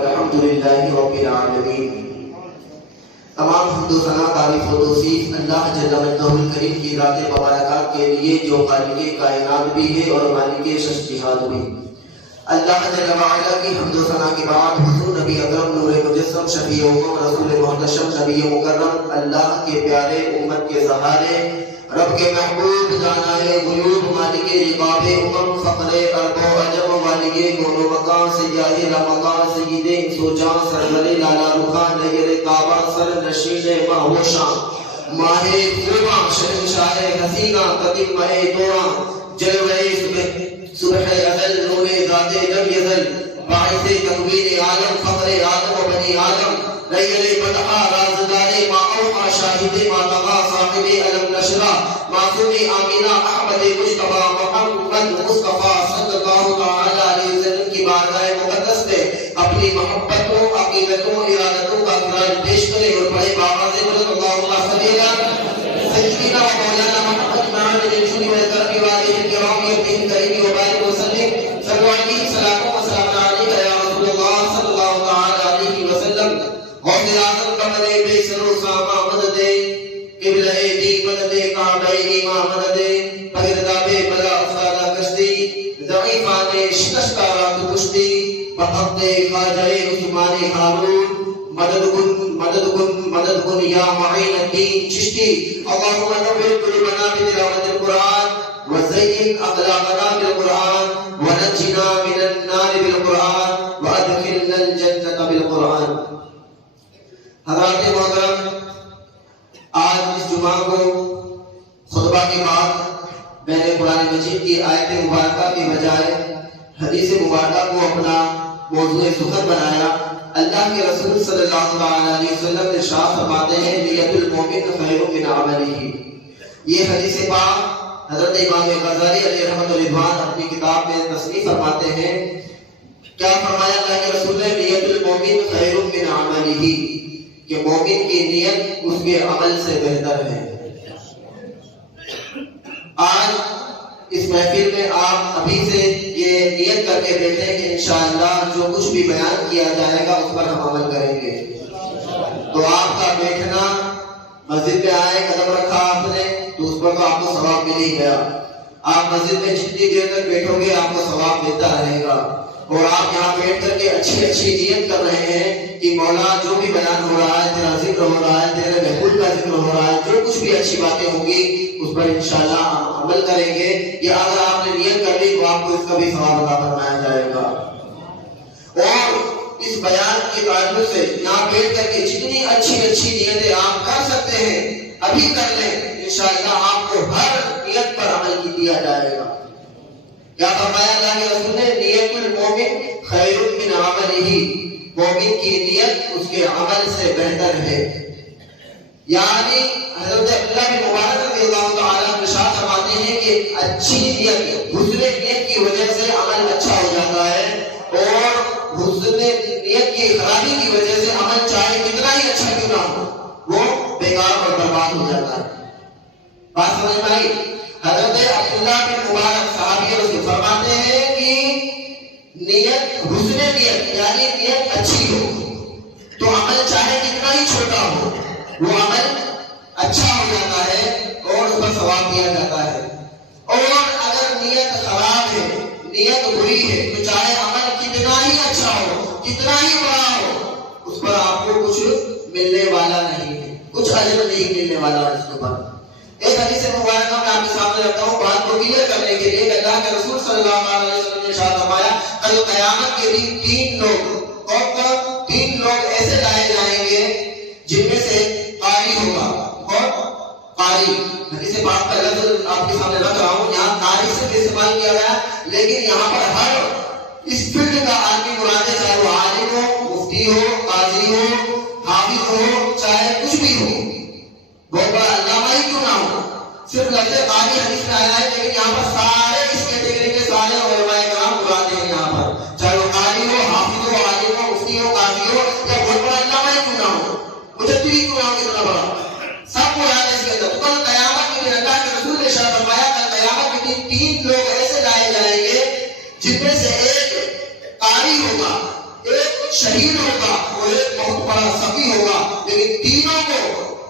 الحمدللہ رب العالمین۔ تمام حمد و ثنا تعریف و توصیف اللہ جل مجدہ الکریم کی ذات مبارکہ کے لیے جو خالق کائنات بھی ہے اور مالک شش جہاد بھی۔ اللہ جل وعلا کی حمد و ثنا کے بعد حضور نبی اکرم نور مجسم شفیع امم رسول محتشم نبی مکرم اللہ کے پیارے امت کے سہارے رب کے محبوب جانائے غیوب مالک رباب امم فخر ارب و عجم والد گون و مکان سیاہ لمکان سید انسو جان سرور لالا رخان نیر کعبہ سر نشین مہوشاں ماہ خوباں شہنشاہ حسینہ قدیم مہ دوراں جلوہ صبح ازل نور ذات لم یزل باعث تکوین عالم فخر آدم و بنی آدم لیل فتحہ رازدار ما اوحا شاہد ما تغا صاحب علم نشرہ معصوم آمینہ احمد مجتبہ محمد مصطفیٰ صلی اللہ تعالی علیہ وسلم کی بارگاہ مقدس میں اپنی محبتوں عقیدتوں ارادتوں کا خراج پیش کرے اور بڑے بابا سے بلند اللہم صلی اللہ سیدنا و مولانا محمد معامل الجود والکرم والہ الکرام یبین کریم وبارک وسلم صلو علیہ سلام و سلام علیہ یا رسول اللہ صلی اللہ تعالی علیہ وسلم غوث اعظم قمر بے سر و سامہ مدد قبلہ دی مدد کعبہ ایمہ مدد پگرداب بلا افسادہ کشتی ضعیفان شکستارات کشتی بحق خواجہ عثمان ہارون مدد کن یا معین الدین چشتی اللہم نور قلوبنا بتلاوت القرآن وزین اخلاقنا بالقرآن ونجنا من النار بالقرآن وادخلنا الجنة بالقرآن۔ حضرات محترم، آج اس جمعہ کو خطبہ کے بعد میں نے قرآن مجید کی آیت مبارکہ کے بجائے حدیث مبارکہ کو اپنا موضوع سخن بنایا۔ اللہ کے رسول صلی اللہ علیہ وسلم ارشاد فرماتے ہیں نیت المومن خیر من عملہ۔ یہ حدیث پاک حضرت امام غزالی علیہ رحمۃ اللہ اپنی کتاب میں تصنیف فرماتے ہیں۔ کیا فرمایا اللہ کے رسول نے؟ نیت المومن خیر من عملہ، کہ مومن کی نیت اس کے عمل سے بہتر ہے۔ آج اس محفل میں آپ ابھی سے یہ نیت کر کے بیٹھیں کہ انشاءاللہ جو کچھ بھی بیان کیا جائے گا اس پر ہم عمل کریں گے۔ تو آپ کا بیٹھنا، مسجد میں آئے قدم رکھا آپ نے تو اس پر تو آپ کو ثواب مل ہی گیا۔ آپ مسجد میں جتنی دیر تک بیٹھو گے آپ کو ثواب ملتا رہے گا، اور آپ یہاں بیٹھ کر کے اچھی نیت کر رہے ہیں کہ مولا جو بھی بیان ہو رہا ہے، تیرا ذکر ہو رہا ہے، تیرے محبوب کا ذکر ہو رہا ہے، جو کچھ بھی اچھی باتیں ہوں گی اس پر انشاءاللہ ہم عمل کریں گے۔ یا اگر آپ نے نیت کر لی تو آپ کو اس کا بھی ثواب عطا فرمایا جائے گا۔ اور اس بیان کے تعلق سے یہاں بیٹھ کر کے جتنی اچھی نیتیں آپ کر سکتے ہیں ابھی کر لیں، انشاءاللہ آپ کو ہر نیت پر عمل کیا جائے گا۔ کیا فرمایا اللہ کے رسول نے؟ نیت المومن خیر من عملہ، مومن کی نیت اس کے عمل سے بہتر ہے۔ یعنی حضرت عبداللہ بن مبارک رضی اللہ تعالیٰ ارشاد فرماتے ہیں کہ اچھی نیت، حسن نیت کی وجہ سے عمل اچھا ہو جاتا ہے، اور حسن نیت کی خرابی کی وجہ سے عمل چاہے کتنا ہی اچھا کیوں نہ ہو وہ بیکار اور برباد ہو جاتا ہے۔ بات سمجھ میں آئی؟ حضرت عبداللہ بن مبارک صحابی رسول فرماتے ہیں کہ نیت، حسن نیت یعنی نیت اچھی ہو تو عمل چاہے کتنا ہی چھوٹا ہو وہ عمل اچھا ہو جاتا ہے اور اس پر ثواب دیا جاتا ہے۔ اور اگر نیت خراب ہے، نیت بری ہے، تو چاہے عمل کتنا ہی اچھا ہو، کتنا ہی بڑا ہو، اس پر آپ کو کچھ ملنے والا نہیں ہے، کچھ اجر نہیں ملنے والا اس کے اوپر۔ ایک حدیث مبارکہ میں آپ کے سامنے رکھتا ہوں بات کو کلیئر کرنے کے لیے کہ اللہ کے رسول صلی اللہ علیہ وسلم نے ارشاد فرمایا کل قیامت کے دن تین لوگ ایسے لائے جائیں گے جن میں سے قاری ہوگا، اور قاری حدیث پاک کا لفظ آپ کے سامنے رکھ رہا ہوں، یہاں قاری سے بھی استعمال کیا گیا لیکن یہاں پر ہر اس فیلڈ کا آدمی مراد ہے، چاہے وہ عالم ہو، مفتی ہو، قاضی ہو، حافظ ہو، چاہے کچھ بھی ہو، بہت بڑا علامہ ہی کیوں نہ ہو، صرف لفظ قاری حدیث میں آیا ہے لیکن یہاں پر سارے اس کیٹیگری کے سارے علماء کرام مراد ہیں یہاں پر، چاہے وہ قاری ہو، حافظ ہو، عالم ہو، مفتی ہو، قاضی ہو، یا بہت بڑا علامہ ہی کیوں نہ ہو، مجدد ہی کیوں نہ ہو، کتنا بڑا، سب مراد ہے اس کے اندر۔ کل قیامت کے دن اللہ کے رسول نے ارشاد فرمایا کل قیامت کے دن تین لوگ ایسے لائے جائیں گے جن میں سے ایک قاری ہوگا، ایک شہید शहीद होगा वो एक बहुत बड़ा सफी होगा, लेकिन तीनों को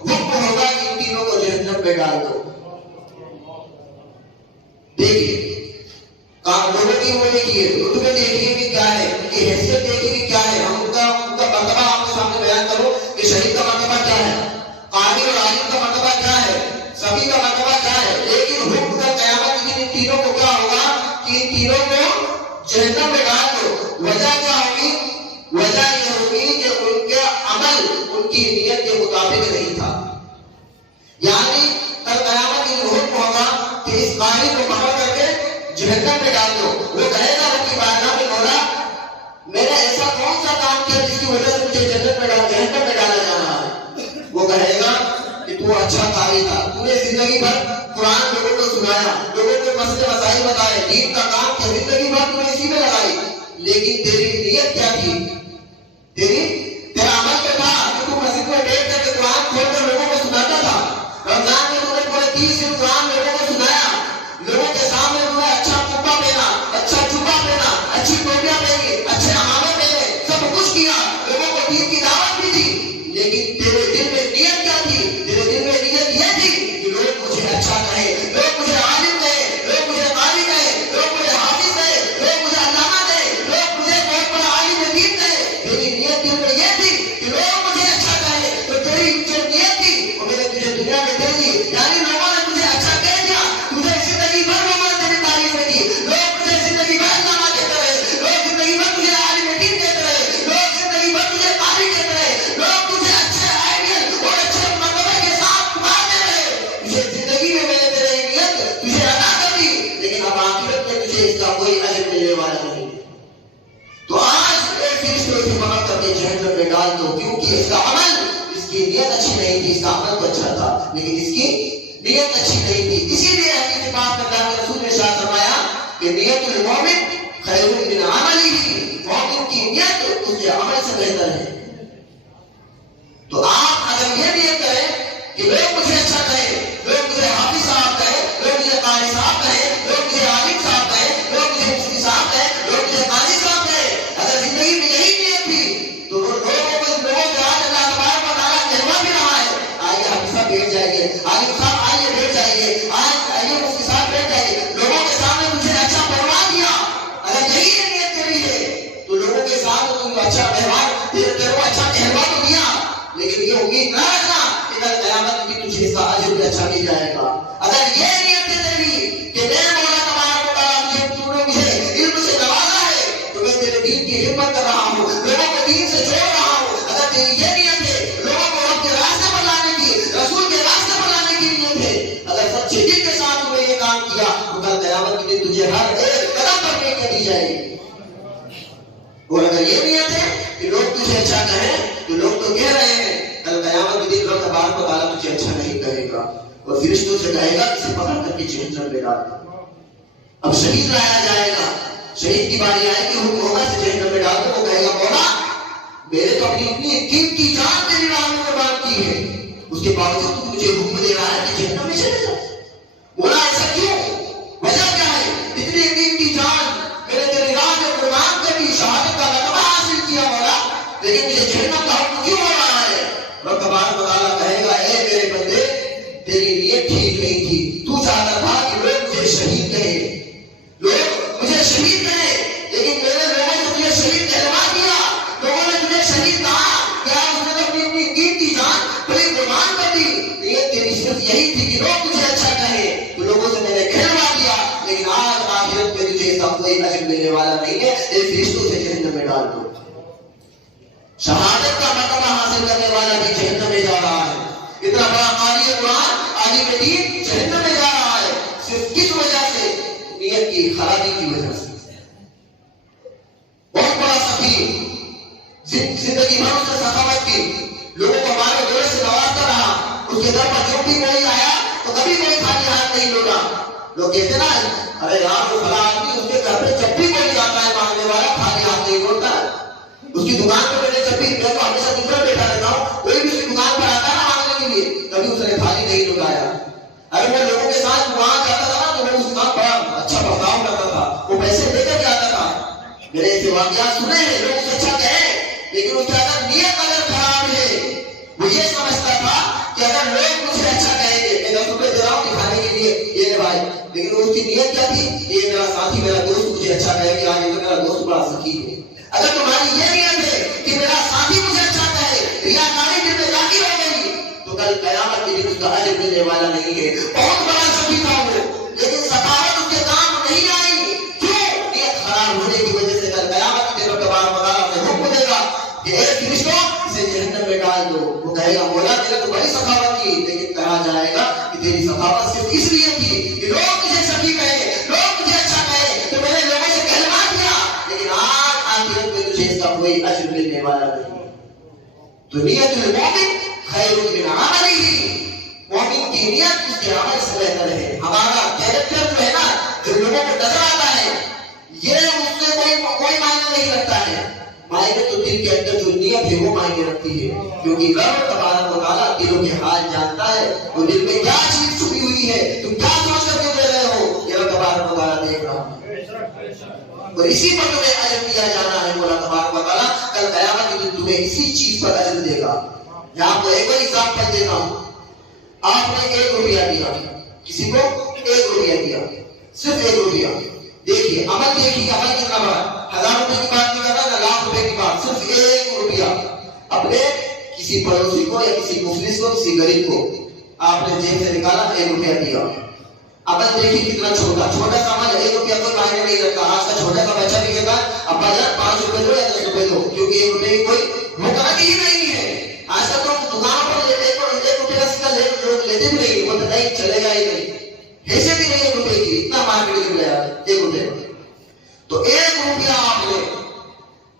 हुक्म होगा कि इन तीनों को जहन्नम में डाल दो। देखिए काम लोगों की वो देखिए, रुतबे देखिए कि क्या है, उनकी हैसियत देखिए कि क्या है। हम उनका मर्तबा आपके सामने बयान करो कि शहीद का मर्तबा क्या है, काजी और आलिम का मर्तबा क्या है, सभी का मर्तबा क्या है। लेकिन हुक्म का क़यामत के दिन इन तीनों को क्या होगा कि इन तीनों को जहन्नम में डाल दो। वजह क्या होगी? वजह यह होगी कि उनका अमल उनकी नियत के मुताबिक नहीं था। यानी कल क़यामत के दिन हुक्म होगा कि इस काजी को पकड़ करके जहन्नम में डाल दो। वो कहेगा उनकी बारगाह में, मौला मैंने ऐसा कौन सा काम किया जिसकी वजह से मुझे जहन्नम में डाला जा रहा है? वो कहेगा कि तू अच्छा कारी था, तूने जिंदगी भर कुरान लोगों को सुनाया, लोगों को मसले मसाइल बताए, दीन का काम किया, जिंदगी भर तूने इसी में लगाई, लेकिन तेरी नियत क्या थी? तेरा अमल क्या था कि तू मस्जिद में बैठ करके कुरान खोलकर लोगों को सुनाता था। रमजान में तूने पूरे 30 दिन कुरान लोगों को सुनाया, लोगों के सामने तूने अच्छा कुप्पा पहना, अच्छा जुब्बा पहना, अच्छी टोपियां पहनी, अच्छे अमामे पहने, सब कुछ किया, लोगों को दीन की दावत भी दी, लेकिन तेरे दिल में नियत क्या थी? तेरे दिल में नियत यह थी कि लोग मुझे अच्छा कहे, लोग मुझे आलिम कहे, लोग मुझे कारी कहे, लोग मुझे हाफिज कहे, लोग मुझे अल्लामा कहे, लोग मुझे बहुत बड़ा आलिम दीन कहे। तेरी नियत दिल में यह थी कि लोग मुझे अच्छा कहे। तो तेरी जो नियत थी वो मैंने तुझे दुनिया में दे दी, यानी लोगों ने तुझे अच्छा कह दिया, तुझे जिंदगी भर लोगों ने तेरी तारीफ में दी, लोग तुझे जिंदगी भर अल्लामा कहते रहे, लोग जिंदगी भर तुझे आलिम दीन कहते रहे, लोग जिंदगी भर तुझे कारी कहते रहे, लोग तुझे अच्छे आइडियल और अच्छे मर्तबे के साथ पुकारते रहे। तुझे जिंदगी में मैंने तेरी नियत तुझे अदा कर दी, लेकिन अब आखिरत में तुझे इसका कोई अजर मिलने वाला नहीं। तो आज एक फरिश्ते से पकड़ करके जहन्नम में डाल दो, क्योंकि इसका अमल, इसकी नियत अच्छी नहीं थी। इसका अमल तो अच्छा था लेकिन इसकी नियत अच्छी नहीं थी। इसीलिए हदीस पाक में अल्लाह के रसूल ने इरशाद फरमाया कि नियतुल मोमिन खैरुन मिन अमलिही, मोमिन की नियत उसके अमल से बेहतर है। तो आप अगर ये नियत करें कि लोग मुझे अच्छा कहे, लोग मुझे हाफिज साहब कहे, लोग मुझे कारी साहब कहे, लोग मुझे आलिम साहब कहे, लोग मुझे मुफ्ती साहब कहे, लोग मुझे काजी साहब कहे, अगर जिंदगी में यही नियत थी तो लोगों से आज अल्लाह तबारक व तआला कहवा भी रहा है, आइए हाफिज साहब बैठ जाइए, आलिम साहब आइए बैठ जाइए, आज आइए मुफ्ती साहब बैठ जाइए, लोगों के सामने मुझे अच्छा पढ़वा दिया। अगर यही नियत तेरी है तो लोगों के साथ तुम अच्छा व्यवहार, तेरे को अच्छा कहवा तो दिया, लेकिन ये उम्मीद ना रखना कि कल क़यामत में तुझे इसका अजर भी अच्छा मिल जाएगा। अगर ये नियत है तेरी कि मेरे मौला तबारक व तआला तूने मुझे इल्म से नवाजा है, तो मैं तेरे दीन की खिदमत कर रहा हूँ, लोगों को दीन से जोड़ रहा हूँ, अगर तेरी ये नियत है, लोगों को रब के रास्ते पर लाने की, रसूल के रास्ते पर लाने की नियत है, अगर सच्चे दिल के साथ तूने ये काम किया तो कल क़यामत के दिन तुझे हर एक कदम पर नेकी दी जाएगी। और अगर ये नियत है कि लोग तुझे अच्छा कहें, तो लोग तो कह रहे हैं, कल क़यामत के दिन रब तबारक व तआला तुझे अच्छा नहीं कहेगा और फरिश्तों से कहेगा इसे पकड़ करके जहन्नम में डाल। अब शहीद लाया जाएगा, शहीद की बारी आएगी, हुक्म होगा इसे जहन्नम में डाल दो। वो कहेगा मौला मैंने तो अपनी इतनी कीमती जान तेरी राह में कुर्बान की है, उसके बावजूद तू मुझे हुक्म दे रहा है कि जहन्नम में चले जाओ। मौला ऐसा क्यों? वजह क्या है? इतनी कीमती जान मैंने तेरी राह में कुर्बान कर दी, शहादत का मर्तबा हासिल किया मौला, लेकिन मुझे जहन्नम का हुक्म क्यों हो रहा है? रब तबारक व तआला कहेगा ए मेरे बंदे, तेरी नियत ठीक नहीं थी, तू चाहता था कि लोग मुझे शहीद कहे, लोग मुझे शहीद कहे, लेकिन मेरे लोगों ने तुझे शहीद कहलवा दिया, लोगों ने तुझे शहीद कहा, क्या उसने तो अपनी इतनी कीमती जान बड़ी कुर्बान कर दी। नियत तेरी सिर्फ यही थी कि लोग तुझे अच्छा कहे, तो लोगों से मैंने कहलवा दिया, लेकिन आज आखिरत में तुझे इसका कोई अजर मिलने वाला नहीं है। ये फरिश्तों से जहन्नम में डाल दो। शहादत का मर्तबा हासिल करने वाला भी जहन्नम में जा रहा है, इतना बड़ा कारी कुरान आलिम दीन जहन्नम में जा रहा है, सिर्फ किस वजह से? नियत की खराबी की वजह से। बहुत बड़ा सफी, जिंदगी भर उसने सखावत की, लोगों को मारे जोर से नवाजता रहा, उसके दर पर जो भी कोई आया तो कभी कोई खाली हाथ नहीं लौटा। लोग कहते ना, अरे यार वो फला आदमी, उसके घर पे जब भी कोई आता है मांगने वाला खाली हाथ नहीं लौटता। उसकी दुकान पे मैंने जब भी, मैं तो हमेशा दूसरा बैठा रहता हूँ, कोई भी उसकी दुकान पर आता है मांगने के लिए, कभी उसने खाली नहीं लौटाया। अगर मैं लोगों के साथ वहां जाता था ना तो मैं उसका बड़ा अच्छा बर्ताव करता था, वो पैसे लेकर के आता था। मैंने ऐसे वाकयात सुने हैं, लोग उससे अच्छा कहे, लेकिन उसकी अगर नीयत अगर खराब है, वो ये समझता था कि अगर लोग मुझे अच्छा कहेंगे, मैं 10 रुपए दे रहा हूँ दिखाने के लिए, ये भाई, लेकिन उसकी नीयत क्या थी? ये मेरा साथी, मेरा दोस्त मुझे अच्छा कहेगा, आज ये मेरा दोस्त बड़ा सखी है। अगर तुम्हारी ये नीयत है कि मेरा साथी मुझे अच्छा कहे, रियाकारी दिल में दाखिल हो गई, तो कल कयामत के दिन उसका अजर मिलने वाला नहीं है। बहुत बड़ा सखी था वो, लेकिन सखावत उसके काम नहीं आई। क्यों? नीयत खराब होने की वजह से कल कयामत के दिन तबारक व तआला ने हुक्म देगा कि ए फरिश्तों, इसे जहन्नम में डाल दो। वो कहेगा मौला तेरे तो बड़ी सखावत की, लेकिन कहा जाएगा कि तेरी सखावत सिर्फ इसलिए थी कि लोग मुझे सखी कहे, लोग मुझे अच्छा कहे, तो मैंने लोगों से कहलवा दिया, लेकिन आज आखिरत में तुझे इसका कोई अजर मिलने वाला नहीं। तो नियतुल मोमिन खैरुन मिन अमलिही, मोमिन की नियत उसके अमल से बेहतर है। हमारा कैरेक्टर जो है ना, जो लोगों को नजर आता है, ये उससे कोई मायने नहीं रखता है। मायने तो दिल के अंदर जो नियत है वो मायने रखती है, क्योंकि रब तबारक व तआला दिलों के हाल जानता है, और दिल में क्या चीज छुपी हुई है, तुम क्या सोच करके दे रहे हो, ये रब तबारक व तआला देख रहा है। और इसी पर तुम्हें अजर दिया जाना है। मौला तबारक व तआला कल क़यामत के दिन तुम्हें इसी चीज पर अजर देगा। मैं आपको एक और एग्जांपल देता हूं। आपने 1 रुपया दिया, किसी को 1 रुपया दिया, सिर्फ 1 रुपया। देखिए अमल, देखिए अमल कितना बड़ा। 1000 रुपए की बात नहीं कर रहा, ना लाख रुपए की बात, सिर्फ 1 रुपया अपने किसी पड़ोसी को या किसी मुफलिस को, किसी गरीब को आपने जेब से निकाला, 1 रुपया दिया। अमल देखिए कितना छोटा सा अमल, 1 रुपया कोई मायने नहीं रखता। आज का छोटा सा बच्चा भी कहता है अब्बा जान 5 रुपए दो या 10 रुपए दो, क्योंकि 1 रुपए की कोई मुकामी ही नहीं है। आज तक तो दुकान पर 1 रुपये का सिक्का लोग लेते भी नहीं, वो तो नहीं चलेगा ही नहीं, ऐसे भी नहीं 1 रुपए की, इतना मार्केट में गया 1 रुपये। तो 1 रुपया आपने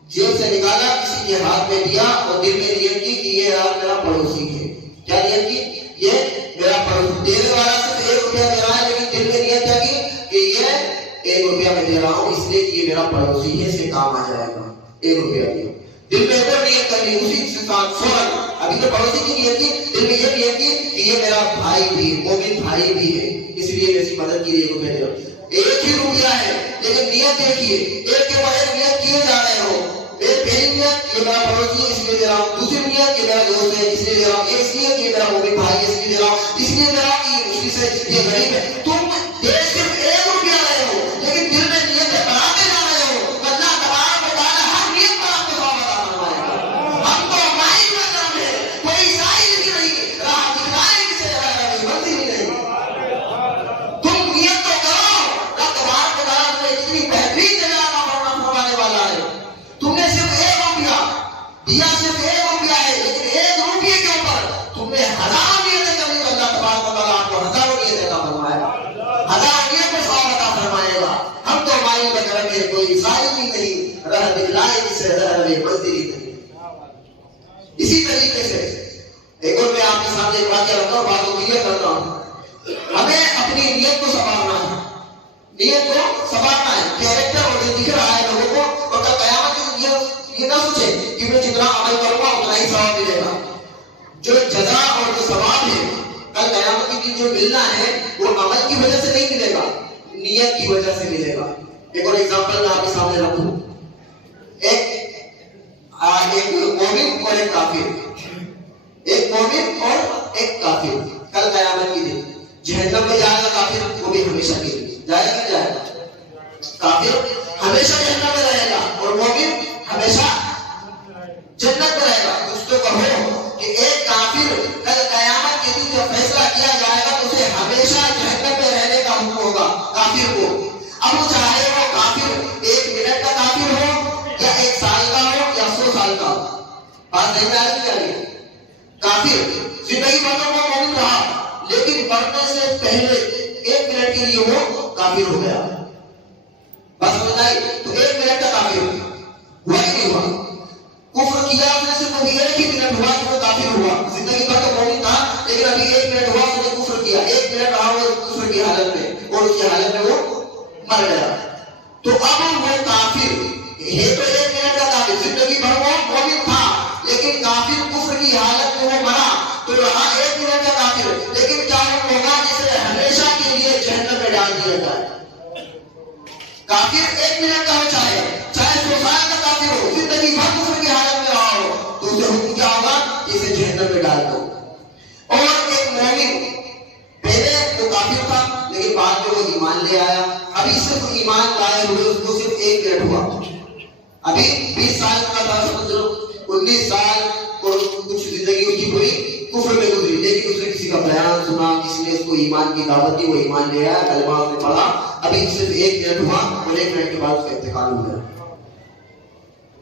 जेब से निकाला, किसी के हाथ में दिया, और दिल में नियत की कि ये यार मेरा पड़ोसी है। क्या नियत की? ये मेरा पड़ोसी। देने वाला सिर्फ 1 रुपया दे रहा है, लेकिन दिल में नियत क्या की कि ये 1 रुपया मैं दे रहा हूँ इसलिए कि ये मेरा पड़ोसी है, इससे काम आ जाएगा। 1 रुपया दिया, दिल में एक नियत कर ली, उसी के साथ फौरन अभी तो पड़ोसी की नियत की, दिल में ये नियत की कि ये मेरा भाई भी, मोमिन भाई भी है, इसलिए मैं इसकी मदद के लिए 1 रुपया दे रहा हूँ। 1 ही रुपया है, लेकिन नियत देखिए, एक के बाद एक नियत किए जा रहे हो। एक पहली नियत ये मेरा पड़ोसी है इसलिए दे रहा हूँ, दूसरी नियत ये मेरा दोस्त है इसलिए दे रहा हूँ, इसलिए कि मेरा मोमिन भाई है इसलिए दे रहा हूँ, इसलिए दे रहा हूँ कि उसी से ये गरीब है। तुम दे सिर्फ 1 रुपया रहे हो, लेकिन दिल में नियत बढ़ाते जा रहे हो। अल्लाह तबारक व तआला हर नियत पर आपको सवाब अता फरमाएगा। हमको माइल का काम है, कोई ईसाई नहीं, राह दिखाने की से मर्जी नहीं। तुम नियत तो करो, अल्लाह तबारक व तआला तुम्हें इतनी बेहतरीन जगह फरमाने वाला है। तुमने सिर्फ 1 रुपया दिया, सिर्फ 1 रुपया है, लेकिन 1 रुपये के ऊपर तुमने 1000 नियतें करनी, तो अल्लाह तबारक व तआला आपको 1000 नियतें अता फरमाएगा, 1000 नियतें सवाब अता फरमाएगा। हम तो माइल में करेंगे, कोई ईसाई भी नहीं, रह दिखलाए जिसे रह बजरी नहीं। इसी तरीके से एक और मैं आपके सामने एक वाक्य रखता हूँ, बात को क्लियर करता हूँ। हमें अपनी नियत को संभालना है, नियत को संभालना है, कैरेक्टर और जो दिख रहा है लोगों को, और कल कयामत के दिन ये ना सोचे कि मैं जितना अमल करूंगा उतना ही सवाब मिलेगा। जो जज़ा और जो सवाब है कल कयामत के दिन जो मिलना है, वो अमल की वजह से नहीं मिलेगा, नियत की वजह से मिलेगा। एक और एग्जांपल मैं आपके सामने रखूं। एक मोमिन और एक काफिर, एक मोमिन और एक काफिर कल कयामत के दिन जहन्नम में जाएगा। काफिर वो भी हमेशा के लिए जाएगा, नहीं जाएगा? काफिर हमेशा जहन्नम में रहेगा और मोमिन हमेशा जन्नत में रहेगा। कुछ तो कहो कि एक काफिर कल कयामत के दिन जब फैसला किया जाएगा तो उसे हमेशा जहन्नम में रहने का हुक्म होगा काफिर को। अब वो चाहे वो काफिर 1 मिनट का काफिर हो या 1 साल का हो या 100 साल का हो, बात नहीं आ रही। काफिर जिंदगी भर तो वो मोमिन रहा, लेकिन मरने से पहले 1 मिनट के लिए वो काफिर हो गया। बस समझ आई? तो 1 मिनट का काफिर हुआ ही नहीं हुआ, कुफ्र किया उसने, सिर्फ अभी 1 ही मिनट हुआ कि वो काफिर हुआ। जिंदगी भर तो मोमिन था, लेकिन अभी 1 मिनट हुआ उसने कुफ्र किया, 1 मिनट रहा वो कुफ्र की हालत में, और उसकी हालत में वो मर गया। तो अब वो काफिर है तो 1 मिनट का काफिर, जिंदगी भर वो मोमिन था, लेकिन काफिर कुफ्र की हालत में वो मरा तो रहा 1 मिनट का काफिर। लेकिन क्या वो होगा जिसे हमेशा के लिए जहन्नम में डाल दिया जाए? काफिर 1 मिनट का हो, चाहे 100 साल का काफिर हो, जिंदगी भर कुफ्र की हालत में रहा हो, کو. اور ایک مومن پہلے وہ کافر تھا لیکن بعد میں وہ ایمان لے آیا. ابھی صرف ایمان لائے ہوئے اس کو صرف 1 منٹ ہوا, ابھی 20 سال کا تھا, سمجھ لو 19 سال اور کچھ زندگی اس کی پوری کفر میں گزری, لیکن اس نے کسی کا بیان سنا, کسی نے اس کو ایمان کی دعوت دی, وہ ایمان لے آیا, کلمہ اس نے پڑھا. ابھی صرف 1 منٹ ہوا اور 1 منٹ کے بعد اس کا انتقال ہو گیا.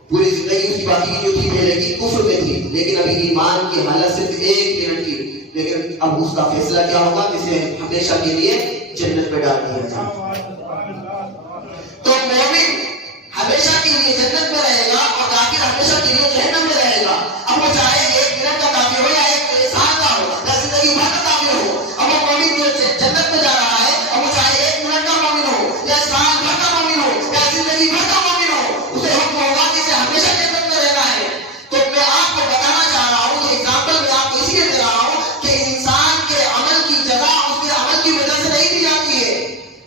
پوری زندگی اس کی باقی کی جو تھی پہلے کی کفر میں تھی, لیکن ابھی ایمان کی حالت صرف 1 منٹ کی. لیکن اب اس کا فیصلہ کیا ہوگا, جسے ہمیشہ کے لیے جنت میں ڈال دیا جائے. تو مومن ہمیشہ کے لیے جنت میں رہے گا اور کافر ہمیشہ کے لیے جہنم میں رہے گا. اب وہ چاہے 1 منٹ کا کافر ہو یا 1 سال کا ہو یا زندگی بھر کا کافر ہو, اب وہ مومن جو جنت میں جا رہا ہے, اب وہ چاہے 1 منٹ کا مومن ہو یا سال بھر کا مومن ہو یا زندگی بھر کا مومن ہو, اسے حکم ہوگا کہ اسے ہمیشہ جنت میں رہنا ہے. تو میں آپ کو بتانا چاہ رہا ہوں, یہ ایگزامپل میں آپ کو اس لیے دے رہا ہوں کہ انسان کے عمل کی جگہ اس کے عمل کی وجہ سے نہیں دی جاتی ہے.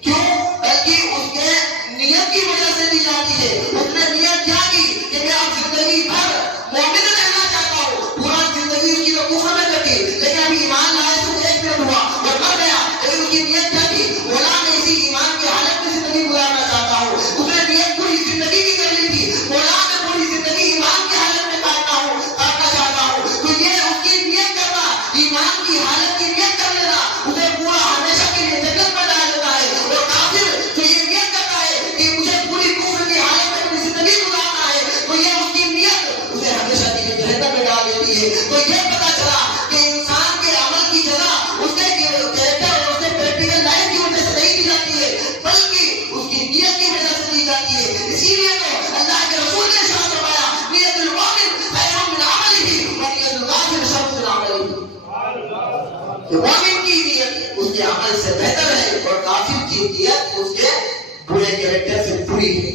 کیوں؟ بلکہ اس کے نیت کی وجہ سے دی جاتی ہے. اس نے نیت کیا کی کہ میں اب زندگی بھر مومن رہنا چاہتا ہوں. پورا زندگی اس کی تو کفر میں کٹی, لیکن ابھی ایمان لائے صرف 1 منٹ ہوا اور مر گیا. لیکن اس کی نیت کیا تھی, مولا میں اسی ایمان کی حالت میں زندگی گزارنا چاہتا ہوں. اس نے نیت پوری زندگی کی کر لی تھی, مولا میں پوری زندگی ایمان کی حالت میں کاٹنا چاہتا ہوں. تو یہ اس کی نیت کرنا, ایمان کی حالت کی نیت کر لینا, اسے پورا ہمیشہ کے لیے جنت میں ڈال دیتا ہے. اور کافر جو یہ نیت کرتا ہے کہ مجھے پوری کفر کی حالت میں اپنی زندگی گزارنا ہے, تو یہ اس کی نیت اسے ہمیشہ کے لیے جہنم میں ڈال دیتی ہے. تو یہ پتا چلا کہ انسان کے عمل کی جگہ اس کے کیریکٹر اور اس کے پریکٹیکل لائف کی وجہ سے نہیں دی جاتی ہے, بلکہ اس کی نیت کی وجہ سے دی جاتی ہے. اسی لیے تو اللہ کے رسول نے ارشاد فرمایا, نیت المؤمن خیر من عملہ ونیت الکافر شر من عملہ. کہ مومن کی نیت اس کے عمل سے بہتر ہے اور کافر کی نیت اس کے برے کیریکٹر سے بری ہے,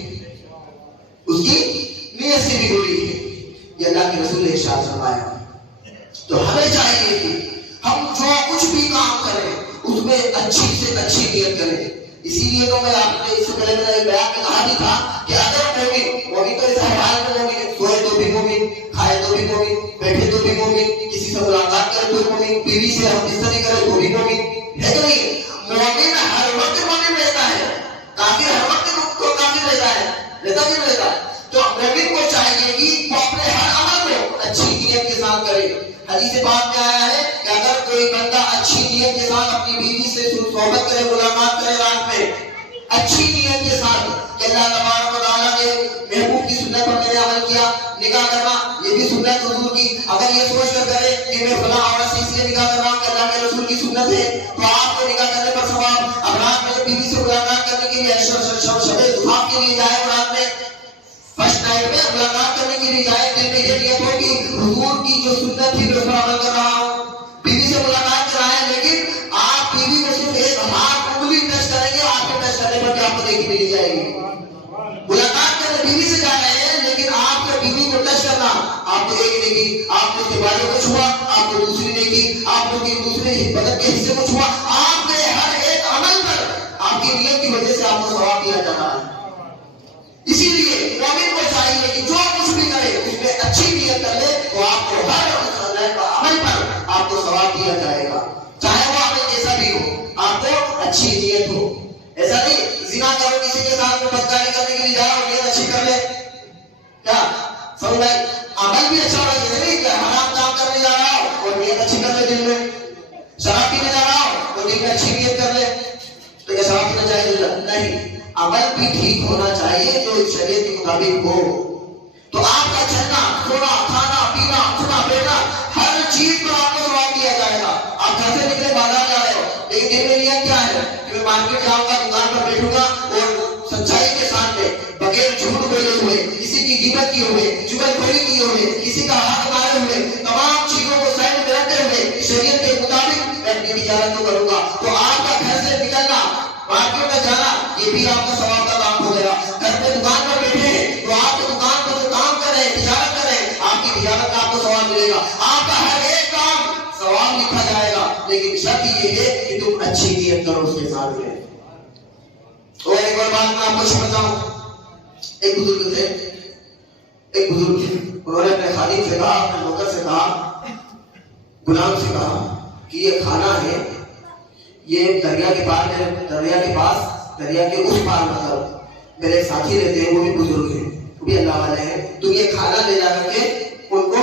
اس کی نیت سے بھی بری ہے. یہ اللہ کے رسول نے ارشاد فرمایا. تو ہمیں چاہیے کہ ہم جو کچھ بھی کام کریں اس میں اچھی سے اچھی نیت کریں. اسی لیے تو میں آپ نے اس سے پہلے میرے بیان میں کہا بھی تھا کہ اگر مومن تو اس حال میں مومن, سوئے تو بھی مومن, کھائے تو بھی مومن, بیٹھے تو بھی مومن, کسی سے ملاقات کرے تو مومن, بیوی سے ہم بستری کرے تو بھی مومن ہے. کہ نہیں, مومن ہر وقت مومن رہتا ہے, کافر ہر وقت کو کافر رہتا ہے, رہتا نہیں رہتا. تو مومن کو چاہیے کہ وہ اپنے ہر عمل کو اچھی نیت کے ساتھ کرے. حدیث پاک میں آیا ہے کہ اگر کوئی بندہ اچھی نیت کے ساتھ اپنی بیوی سے صحبت کرے, ملاقات کرے رات میں, اچھی نیت کے ساتھ کہ اللہ تبارک و تعالیٰ نے محبوب کی سنت پر میں نے عمل کیا, نکاح کرنا یہ بھی سنت حضور کی, اگر یہ سوچ کر کرے کہ میں فلاں عورت سے اس لیے نکاح کر رہا ہوں کہ اللہ کے رسول کی سنت ہے, تو آپ کو نکاح کرنے پر ثواب. اب رات میں بیوی سے ملاقات کرنے کے لیے شب زحاف کے لیے جائے, رات میں فرسٹ نائٹ میں ملاقات کرنے کے لیے جائے, دل میں یہ نیت ہو کہ حضور کی جو سنت تھی میں اس پر عمل کر رہا ہوں. بیوی سے ملاقات کرائے, لیکن آپ بیوی میں صرف ایک ہاتھ انگلی ٹچ کریں گے, آپ کے ٹچ کرنے پر بھی آپ کو دیکھی ملی جائے گی. ملاقات کرنے بیوی سے جا رہے ہیں, لیکن آپ کے بیوی کو ٹچ کرنا آپ کو ایک نیکی, آپ نے اس کے بالوں کو چھوا آپ کو دوسری نیکی, آپ کو دوسرے بدن کے حصے کو چھوا, آپ نے ہر ایک عمل پر آپ کی نیت کی وجہ سے آپ کو ثواب دیا جا رہا ہے. اسی لیے مومن کو چاہیے کہ جو کچھ بھی کرے اس میں اچھی نیت کر لے, تو آپ کو ہر عمل پر آپ کو ثواب دیا جائے گا, چاہے وہ عمل جیسا بھی ہو, آپ کو اچھی نیت ہو. ایسا نہیں زنا کرو کسی کے ساتھ میں بدکاری کرنے کے لیے جا رہا ہوں, نیت اچھی کر لے, کیا سمجھ آئے, عمل بھی اچھا ہونا چاہیے. نہیں کہ حرام کام کرنے جا رہا ہوں اور نیت اچھی کر لے, دل میں شراب پینے جا رہا ہوں اور دل میں اچھی نیت کر لے, تو یہ شراب پینا چاہیے نہیں. عمل بھی ٹھیک ہونا چاہیے جو شریعت کے مطابق ہو. تو آپ کا چلنا, سونا, کھانا, پینا, اٹھنا, بیٹھنا, ہر چیز پر آپ کو ثواب دیا جائے گا. آپ گھر سے نکلے بازار جا رہے ہو, لیکن دل میں نیت کیا ہے کہ میں مارکیٹ جاؤں گا, دکان پر بیٹھوں گا اور سچائی کے ساتھ میں بغیر جھوٹ بولے ہوئے, کسی کی غیبت کیے ہوئے, چغلخوری کیے ہوئے, کسی کا حق مارے ہوئے, تمام چیزوں کو سائڈ میں رکھتے ہوئے شریعت کے مطابق میں اپنی تجارت کو کروں گا, تو آپ کا گھر سے نکلنا, مارکیٹ میں جانا, یہ بھی آپ کا ثواب کا کام ہو گیا. گھر پہ دکان پر بیٹھے ہیں تو آپ کی دکان پر جو کام کر رہے ہیں, تجارت کر رہے ہیں, آپ کی تجارت کا آپ کو ثواب ملے گا. آپ کا ہر ایک کام ثواب لکھا جائے گا, لیکن شرط یہ ہے کہ تم اچھی نیت کرو اس کے ساتھ میں. اور ایک اور بات میں آپ کو سمجھتا ہوں, ایک بزرگ تھے, انہوں نے اپنے خادم سے کہا, اپنے نوکر سے کہا, غلام سے کہا کہ یہ کھانا ہے، یہ دریا کے پاس دریا کے اس پار مطلب میرے ساتھی رہتے ہیں، وہ بھی بزرگ ہیں، وہ بھی اللہ والے ہیں، تم یہ کھانا لے جا کر کے ان کو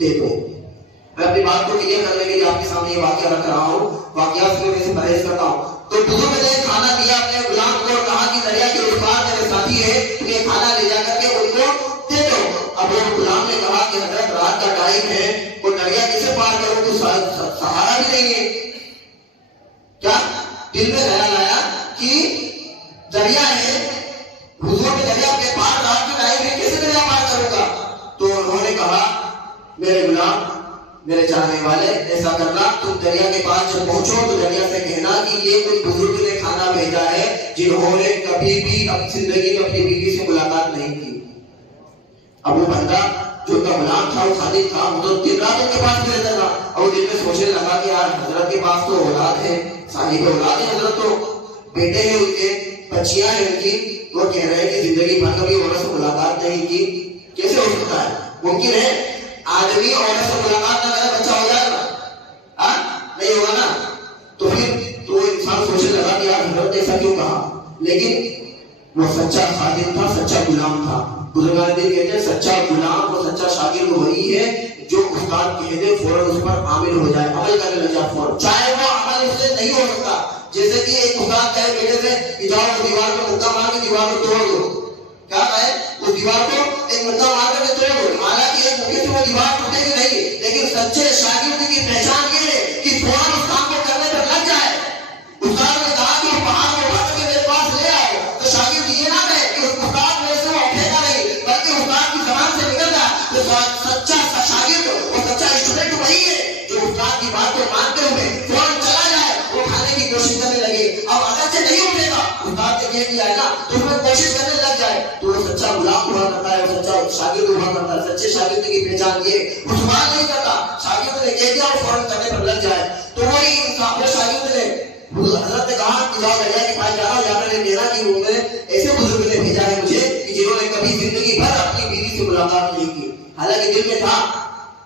دے دو۔ میں اپنی بات کو کلیئر کرنے کے لیے آپ کے سامنے یہ واقعہ رکھ رہا ہوں، واقعات سے میں پرہیز کرتا ہوں۔ تو بزرگ نے کھانا دیا اپنے غلام کو اور کہا کہ دریا کے اس پار میرے ساتھی ہے، تم یہ کھانا لے جا کر کے ان کو دے دو۔ اب وہ غلام نے کہا کہ حضرت رات کا ٹائم ہے، وہ دریا کیسے پار کروں، کوئی سہارا بھی نہیں ہے۔ کیا دل میں خیال آیا کہ دریا ہے، حضور میں دریا کے پار رات کا ٹائم ہے، کیسے دریا پار کروں گا؟ تو انہوں نے کہا میرے غلام، میرے چاہنے والے، ایسا کرنا، تم دریا کے پاس جب پہنچو تو دریا سے کہنا کہ یہ کوئی بزرگ نے کھانا بھیجا ہے جنہوں نے کبھی بھی اپنی زندگی میں اپنی بیوی سے ملاقات نہیں کی۔ اب وہ بندہ جو ان کا غلام تھا، وہ خالد تھا، وہ تو دن رات ان کے پاس رہتا تھا، اور وہ دل میں سوچنے لگا کہ یار حضرت کے پاس تو اولاد ہے، صاحب اولاد ہے، حضرت تو بیٹے ہیں ان کے، بچیاں ہیں ان کی، وہ کہہ رہے ہیں کہ زندگی بھر کبھی عورت سے ملاقات نہیں کی، کیسے ہو سکتا ہے؟ ممکن ہے آدمی عورت سے ملاقات نہ کرے بچہ ہو جائے گا؟ نہیں ہوگا نا۔ تو پھر تو انسان سوچنے لگا کہ یار حضرت نے ایسا کیوں کہا؟ لیکن وہ سچا خادم تھا، سچا غلام تھا۔ بزرگان دین کہتے ہیں سچا غلام اور سچا شاگرد وہی ہے جو استاد کہہ دے فوراً اس پر عامل ہو جائے، عمل کرنے لگ جائے فوراً، چاہے وہ عمل اس سے نہیں ہو سکتا۔ جیسے کہ ایک استاد کہے بیٹے سے کہ جاؤ دیوار کو مکہ مار کے دیوار کو توڑ دو، کیا کہے؟ اس دیوار کو ایک مکہ مار کر کے توڑ دو، حالانکہ ایک مکے سے وہ دیوار ٹوٹے گی نہیں، لیکن سچے شاگرد کی پہچان یہ ہے کہ فوراً اس کام کو کرنے پر لگ جائے۔ استاد نے کہا کہ پہاڑ کو اٹھا کر کے میرے پاس لے آؤ، تو شاگرد یہ نہ کہے کہ استاد میرے سے وہ اٹھے گا نہیں، بلکہ استاد کی زبان سے نکل گیا۔ تو سچا شاگرد اور سچا اسٹوڈنٹ وہی ہے جو استاد کی بات کو مانتے ہوئے فوراً چلا جائے، وہ اٹھانے کی کوشش کرنے لگے۔ اب اگر سے نہیں اٹھے گا، استاد نے کہہ دیا ہے نا، تو اس میں کوشش کرنے لگ جائے، تو وہ سچا غلام ہوا کرتا ہے، وہ سچا شاگرد ہوا کرتا ہے۔ سچے شاگرد کی پہچان یہ وہ سوال نہیں کرتا، شاگرد نے کہہ دیا وہ فوراً کرنے پر لگ جائے۔ تو وہی وہ شاگرد نے حضرت نے کہا کہ جاؤ دریا کے پاس جانا، جا کر کہنا کہ انہوں نے ایسے بزرگ نے بھیجا ہے مجھے کہ جنہوں نے کبھی زندگی بھر اپنی بیوی سے ملاقات نہیں کی۔ حالانکہ دل میں تھا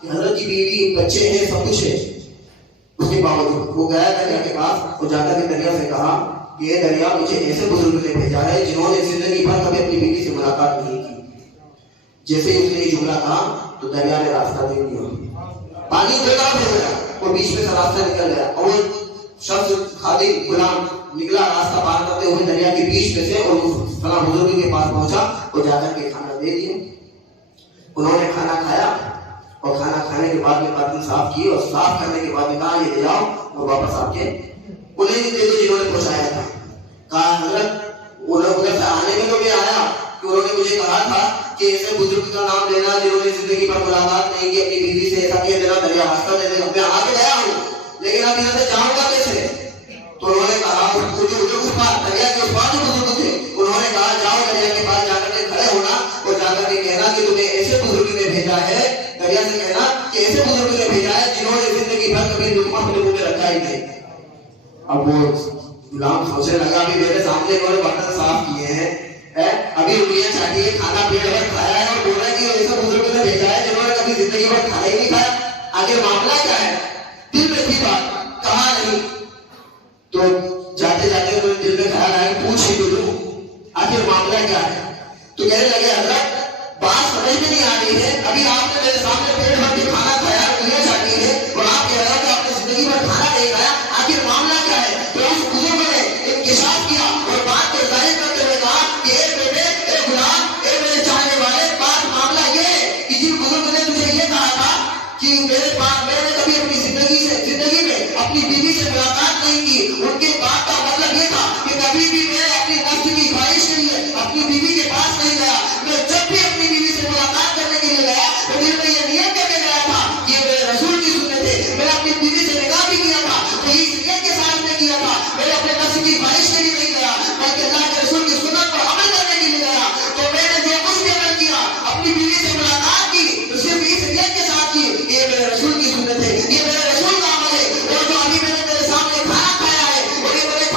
کہ حضرت کی بیوی، بچے ہیں، سب کچھ ہے، اس کے باوجود وہ گیا دریا کے پاس، وہ جا کر کے دریا سے کہا کہ یہ دریا مجھے ایسے بزرگ نے بھیجا ہے جنہوں نے زندگی بھر کبھی اپنی بیوی سے ملاقات نہیں کی۔ جیسے ہی اس نے یہ جملہ کہا تو دریا نے راستہ دے دیا، پانی بے طرف ہو گیا، وہ بیچ میں سے راستہ نکل گیا، اور وہ شخص خادم غلام نکلا راستہ پار کرتے ہوئے دریا کے بیچ میں سے، اور فلاں بزرگ کے پاس پہنچا، وہ جا کر کے کھانا دے دیا۔ انہوں نے کھانا کھایا، اور کھانا کھانے کے بعد میں برتن صاف کیے، اور صاف کرنے کے بعد میں کہا یہ لے جاؤ اور واپس آپ کے انہیں دے دو جنہوں نے پہنچایا تھا۔ کہا حضرت ادھر سے آنے میں تو میں آیا کہ انہوں نے مجھے کہا تھا کہ ایسے بزرگ کا نام لینا جنہوں نے زندگی پر ملاقات نہیں کی، اپنی بیوی سے ایسا کہہ دینا، دریا راستہ دے دینا، میں آ کے گیا ہوں لیکن اب یہاں سے جاؤں گا کیسے؟ تو انہوں نے کہا اس پار دریا کے اس پار جو بزرگ تھے، انہوں نے کہا جاؤ دریا کے پاس جا کر کے کھڑے ہونا اور جا کر کے کہنا کہ تمہیں ایسے بزرگ نے بھیجا ہے، دریا سے کہنا کہ ایسے بزرگ نے بھیجا ہے جنہوں نے زندگی بھر کبھی لقمہ اپنے منہ میں رکھا ہی نہیں۔ اب وہ غلام سوچنے لگا ابھی میرے سامنے انہوں نے برتن صاف کیے ہیں، ابھی انگلیاں چاٹی ہے، کھانا پیٹ بھر کھایا ہے، اور بول رہا ہے کہ ایسے بزرگ نے بھیجا ہے جنہوں نے کبھی زندگی بھر کھایا ہی نہیں کھایا، آگے معاملہ کیا ہے؟ دل میں تھی بات، کہا نہیں۔ تو جاتے جاتے انہوں نے دل میں خیال آیا پوچھ ہی لوں آخر معاملہ کیا ہے؟ تو کہنے لگے حضرت بات سمجھ میں نہیں آ رہی ہے، ابھی آپ نے میرے سامنے پیٹ بھر کے کھانا کھایا، انگلیاں چاٹی ہے، اور آپ کہہ رہے ہو کہ آپ نے زندگی بھر کھانا نہیں کھایا، آخر معاملہ کیا ہے؟ تو اس بزرگ نے انکشاف کیا اور بات کو ظاہر کرتے ہوئے کہا کہ اے بیٹے، اے غلام، اے میرے چاہنے والے، بات معاملہ یہ ہے کہ جن بزرگ نے تجھے یہ کہا تھا کہ میرے پاس میں نے کبھی اپنی زندگی میں اپنی بیوی سے ملاقات نہیں کی، ان کے بات کا مطلب یہ تھا کہ کبھی بھی میں اپنی نفس کی خواہش کے لیے اپنی بیوی کے پاس نہیں گیا، میں جب بھی اپنی بیوی سے ملاقات کرنے کے لیے گیا تو دل میں یہ نیت کر کے گیا تھا کہ یہ میرے رسول کی سنت ہے، میں اپنی بیوی سے نکاح بھی کیا تھا تو یہ نیت کے ساتھ میں کیا تھا، میں اپنے نفس کی خواہش کے لیے نہیں گیا بلکہ اللہ کے رسول کی سنت پر عمل کرنے کے لیے گیا۔ تو میں نے جو کچھ بھی عمل کیا، اپنی بیوی سے ملاقات کی تو صرف اس نیت کے ساتھ کی کہ یہ میرے رسول کی سنت ہے، یہ میرے رسول کا عمل ہے، اور جو ابھی میں نے میرے سامنے کھانا کھایا ہے اور یہ میرے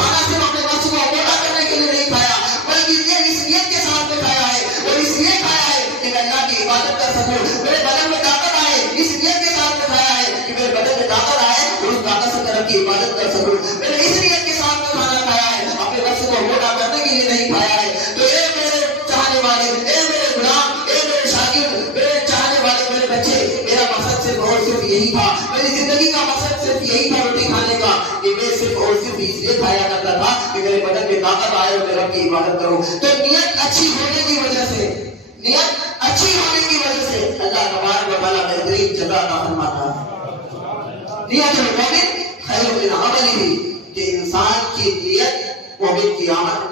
यही था, मेरी जिंदगी का मकसद सिर्फ यही था रोटी खाने का, कि मैं सिर्फ और सिर्फ इसलिए खाया करता था कि मेरे बदन में ताकत आए और मैं रब की इबादत करूं। तो नियत अच्छी होने की वजह से, नियत अच्छी होने की वजह से अल्लाह तबारक व तआला बेहतरीन जज़ा अता फरमाता है। नियतुल मोमिन खैरुम मिन अमलिही, कि इंसान की नियत मोमिन की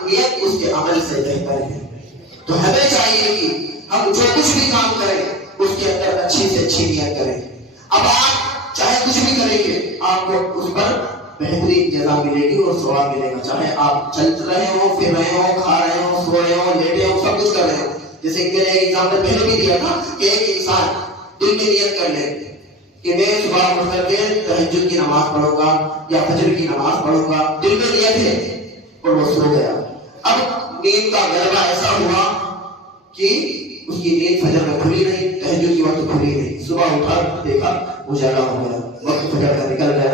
नियत उसके अमल से बेहतर है। तो हमें चाहिए कि हम जो कुछ भी काम करें उसके अंदर अच्छी से अच्छी नियत करें। अब आप चाहे कुछ भी करेंगे आपको उस पर बेहतरीन जज़ा मिलेगी और सवाब मिलेगा। चाहे आप चल रहे हो, फिर रहे हो, खा रहे हो, सो रहे हो, लेटे हो, सब कुछ कर रहे हो। जैसे कि मैंने एग्जाम्पल पहले भी दिया था कि एक इंसान दिल में नियत कर ले कि मैं सुबह उठ करके तहज्जुद की नमाज पढ़ूंगा या फजर की नमाज पढ़ूंगा, दिल में नियत है और वो सो गया। अब नींद का गलबा ऐसा हुआ कि उसकी नींद फजर में खुली नहीं, तहज्जुद की वक्त खुली नहीं, सुबह उठा देखा उजाला हो गया, वक्त फजर का निकल गया।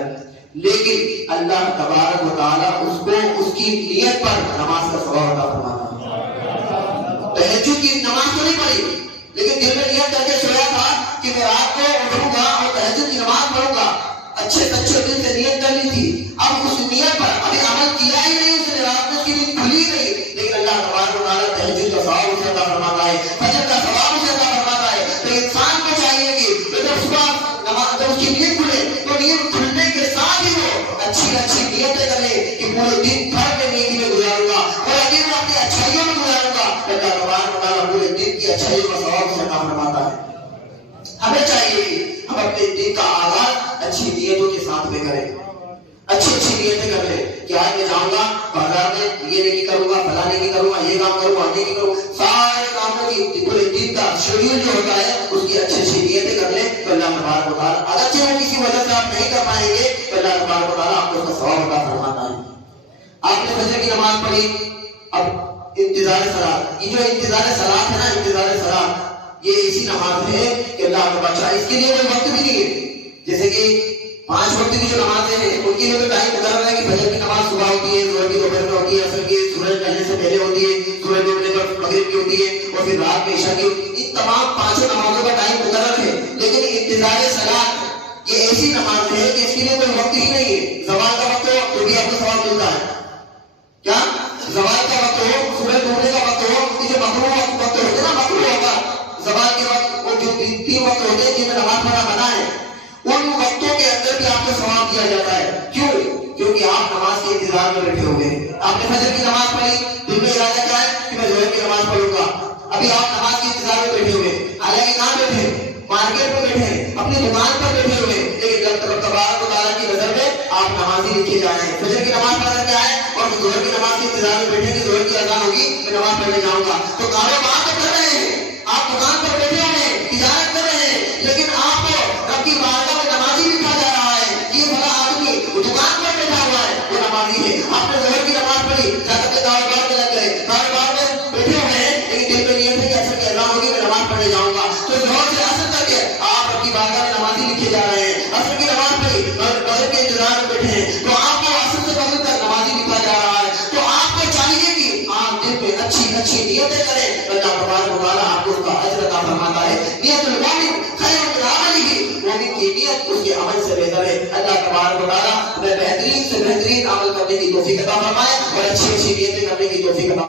लेकिन अल्लाह तबारक व तआला उसको उसकी नियत पर नमाज का सवाब अता फरमाता है। तहज्जुद की नमाज तो नहीं पढ़ी, लेकिन दिल में नियत करके सोया था कि मैं रात को उठूंगा और तहज्जुद की नमाज पढ़ूंगा, अच्छे सच्चे दिल से नियत कर ली थी। अब उस नियत पर अभी अमल किया ही नहीं, उसने रात में उसकी नींद खुली नहीं, लेकिन अल्लाह तबारक व तआला तहज्जुद का सवाब उसे अता फरमाता है, फजर का सवाब उसे अता फरमाता है। तो इंसान को चाहिए कि जब सुबह नमाज जब उसकी नींद खुले तो नींद खुलने के साथ ही वो अच्छी अच्छी नियतें करे कि पूरे दिन भर में नेकी में गुजारूंगा, पूरे दिन अपनी अच्छाइयों में गुजारूंगा। अल्लाह तबारक व तआला पूरे दिन की अच्छाइयों का सवाब उसे अता फरमाता है। हमें चाहिए कि हम अपने दिन का आगाज अच्छी नियतों के साथ में करें, अच्छी अच्छी नियतें कर ले कि आज मैं जाऊंगा बाजार में, ये नहीं करूंगा, फला नहीं करूंगा, ये काम करूंगा, नहीं करूंगा, सारे कामों की पूरे दिन का शेड्यूल जो होता है उसकी अच्छी अच्छी नियतें कर ले तो अल्लाह तबारक व तआला, अगर चाहे किसी वजह से आप नहीं कर पाएंगे तो अल्लाह तबारक व तआला आपको उसका सवाब अता फरमाता है। आपने फजर की नमाज पढ़ी, अब इंतजार सलात, ये जो इंतजार सलात है ना, इंतजार सलात ये ऐसी नमाज है कि अल्लाह को बचा, इसके लिए कोई वक्त भी नहीं है। जैसे कि 5 वक्त की जो नमाजें हैं उनके लिए तो टाइम मुकर्रर है कि फजर की नमाज सुबह होती है, जोहर की दोपहर में होती है, असर की सूरज ढलने से पहले होती है, सूरज डूबने पर मगरिब की होती है और फिर रात में ईशा की। इन तमाम 5 नमाजों का टाइम मुकर्रर है, लेकिन इंतजार सलात ये ऐसी नमाज है कि इसके लिए कोई वक्त ही नहीं है। ज़वाल का वक्त हो तो भी आपको सवाब मिलता है, क्या ज़वाल का वक्त हो, सूरज डूबने का वक्त हो, ये जो मकरूह वक्त होते हैं ना, मकरूह होगा ज़वाल के वक्त, वो जो 3 वक्त होते हैं जिनमें नमाज पढ़ना मना है, उन वक्तों के अंदर भी आपको सवाब दिया जाता है। क्यों? क्योंकि आप नमाज के इंतजार में बैठे हुए हैं। आपने फजर की नमाज पढ़ी, दिल में इरादा क्या है कि मैं जोहर की नमाज पढ़ूंगा, अभी आप नमाज के इंतजार में बैठे हुए, हालांकि कहां बैठे, मार्केट में बैठे, अपनी दुकान पर बैठे हुए, लेकिन जब तबारक व तआला की नजर में आप नमाजी लिखे जा रहे हैं। फजर की नमाज पढ़ करके आए और जोहर की नमाज के इंतजार में बैठे कि जोहर की अज़ान होगी मैं नमाज पढ़ने जाऊंगा, तो कारोबार तो कर रहे हैं, आप दुकान पर बैठे हुए तिजारत कर रहे हैं, लेकिन आपको रब की बारगाह में नमाजी लिखा जा रहा है कि ये भला आदमी वो दुकान पर बैठा हुआ है, वो नमाजी है। आपने जोहर की नमाज पढ़ी, जाकर के कारोबार में लग गए, कारोबार में बैठे हुए हैं, लेकिन दिल में नियत है कि असर की अज़ान होगी मैं नमाज पढ़ने जाऊंगा, तो जोहर से असर तक है आप रब की बारगाह में नमाजी लिखे जा रहे हैं। असर की नमाज पढ़ी और फजर के इंतजार में बैठे हैं, तो आपको असर से फजर तक नमाजी लिखा जा रहा है। तो आपको चाहिए कि आप दिल में अच्छी अच्छी नियतें करें, अल्लाह तबारक व तआला आपको उसका अजर अता फरमाता है। नियतुल मोमिन खैरुम मिन अमलिही, मोमिन की नियत उसके अमल से बेहतर है। अल्लाह तबारक व तआला हमें बेहतरीन से बेहतरीन अमल करने की तौफीक अता फरमाए और अच्छी अच्छी नियतें करने की तौफीक अता